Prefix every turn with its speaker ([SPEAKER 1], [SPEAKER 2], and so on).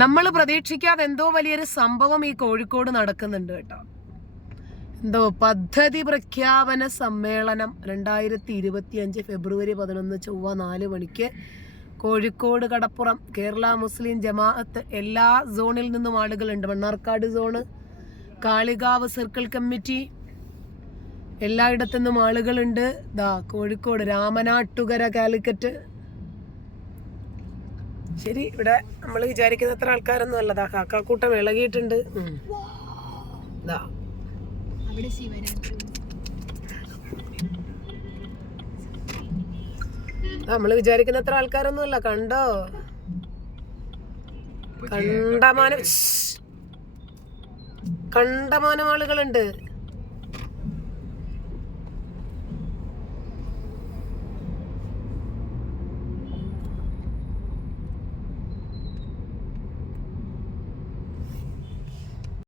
[SPEAKER 1] നമ്മൾ പ്രതീക്ഷിക്കാതെ എന്തോ വലിയൊരു സംഭവം ഈ കോഴിക്കോട് നടക്കുന്നുണ്ട് കേട്ടോ. എന്തോ പദ്ധതി പ്രഖ്യാപന സമ്മേളനം രണ്ടായിരത്തി ഇരുപത്തി അഞ്ച് ഫെബ്രുവരി പതിനൊന്ന് ചൊവ്വ നാല് മണിക്ക് കോഴിക്കോട് കടപ്പുറം കേരള മുസ്ലിം ജമാഅത്ത് എല്ലാ സോണിൽ നിന്നും ആളുകളുണ്ട്. Mannarkkad zone Kalikavu circle committee എല്ലായിടത്തു നിന്നും ആളുകളുണ്ട്. ദാ കോഴിക്കോട് രാമനാട്ടുകര കാലിക്കറ്റ് ശരി ഇവിടെ നമ്മൾ വിചാരിക്കുന്ന അത്ര ആൾക്കാരൊന്നും അല്ലതാ കാക്കാക്കൂട്ടം ഇളകിയിട്ടുണ്ട്. ദാ.
[SPEAKER 2] അവിടെ ശിവരാത്രി.
[SPEAKER 1] നമ്മൾ വിചാരിക്കുന്ന അത്ര ആൾക്കാരൊന്നും അല്ല. കണ്ടോ? കണ്ടമാനം. കണ്ടമാനം ആളുകളുണ്ട്.